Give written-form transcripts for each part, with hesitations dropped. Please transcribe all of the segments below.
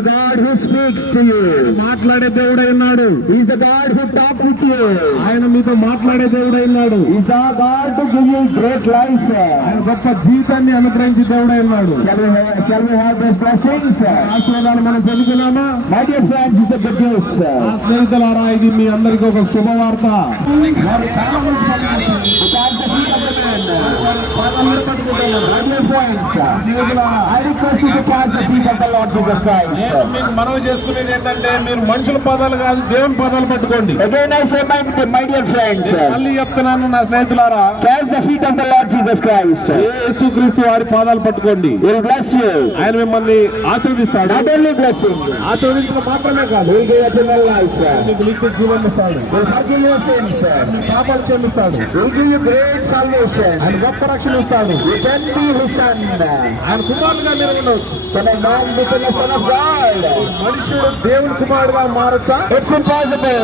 the God who speaks to you. మాట్లాడే దేవుడై ఉన్నాడు. He is the God who talks with you. ఆయన మీతో మాట్లాడే దేవుడై ఉన్నాడు. He is the God to give you great life. ఆయన గొప్ప జీవితాన్ని అనుగ్రహించే దేవుడై ఉన్నాడు. Shall we have those blessings? ఆశీర్వాదాలు మనం పొందుకున్నామా? My dear friends, it's a good news. ఆ స్నేహితులారా, ఇది మీ అందరికీ ఒక శుభవార్త. వారు చాలా మంచి పని చేశారు. Because the feet of the man. పాదాలను పట్టుకుంటున్నారు. My dear friends, స్నేహితులారా, I request you to pass the feet of the Lord Jesus Christ. నేను మీకు మనవి చేసుకునేది ఏంటంటే, మీరు మనుషుల పాదాలు కాదు, దేవుని పాదాలు పట్టుకోండి. Again I say, my dear friends, మళ్ళీ చెప్తున్నాను నా స్నేహితులారా, pass the feet of the Lord Jesus Christ. యేసుక్రీస్తు వారి పాదాలు పట్టుకోండి. He will bless you. ఆయన మిమ్మల్ని ఆశీర్వదిస్తాడు. Not only blessing, ఆశీర్వదించడం మాత్రమే కాదు, He will give eternal life. మీకు నిత్య జీవనం ఇస్తాడు. He will forgive your sins. మీ పాపాలు క్షమిస్తాడు. He will give you great salvation. ఆయన గొప్ప రక్షణ ఇస్తాడు. You can be His son. ఆయన కుమారుడుగా మీరు ఉండవచ్చు. Can a man become a son of God? మనుషుడు దేవుని కుమారుడుగా మారొచ్చా? It's impossible.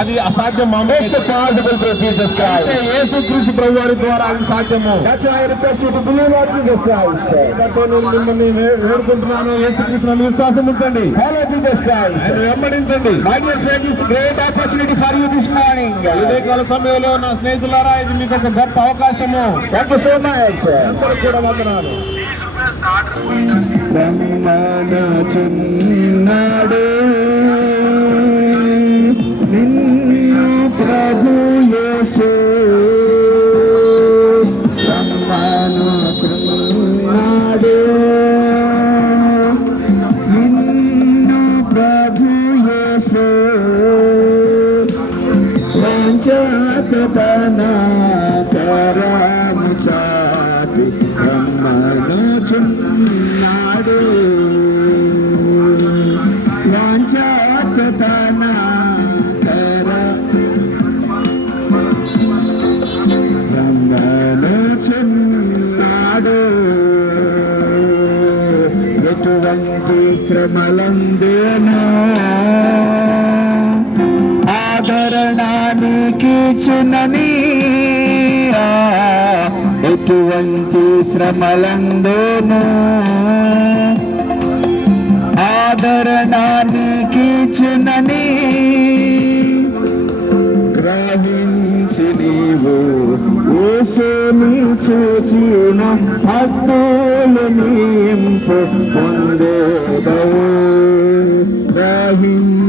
అది అసాధ్యం. It's possible through Jesus Christ. యేసుక్రీస్తు ప్రభువారి ద్వారా అది సాధ్యము. That's why I request you to believe on Jesus Christ. కాబట్టి నేను మిమ్మల్ని వేడుకుంటున్నాను, యేసుక్రీస్తు నందు విశ్వాసం ఉంచండి. Follow Jesus Christ. ఆయన వెంబడించండి. My dear friend, it's a great opportunity for you this morning. ఇదే కాల సమయంలో నా స్నేహితులారా, ఇది మీకు ఒక గొప్ప అవకాశము. Thank you so much. అందరికి కూడా వందనాలు. బ్రహ్మణచున్నాడు నిన్ను ప్రభు యేసు. బ్రహ్మణచున్నాడు నిన్ను ప్రభు యేసు. వంచతన కరము చాపి బ్రహ్మణచున్నాడు. వంచతన బ్రహ్మణచున్నాడు. ఎటువంటి శ్రమలందేనో ఆదరణానికి చునని. ఎటువంటి శ్రమలందును ఆదరణానికి చునని. గ్రహించి నీవు యేసుని చూచిన హద్దులు నింపు పొందేదవు. గ్రహించి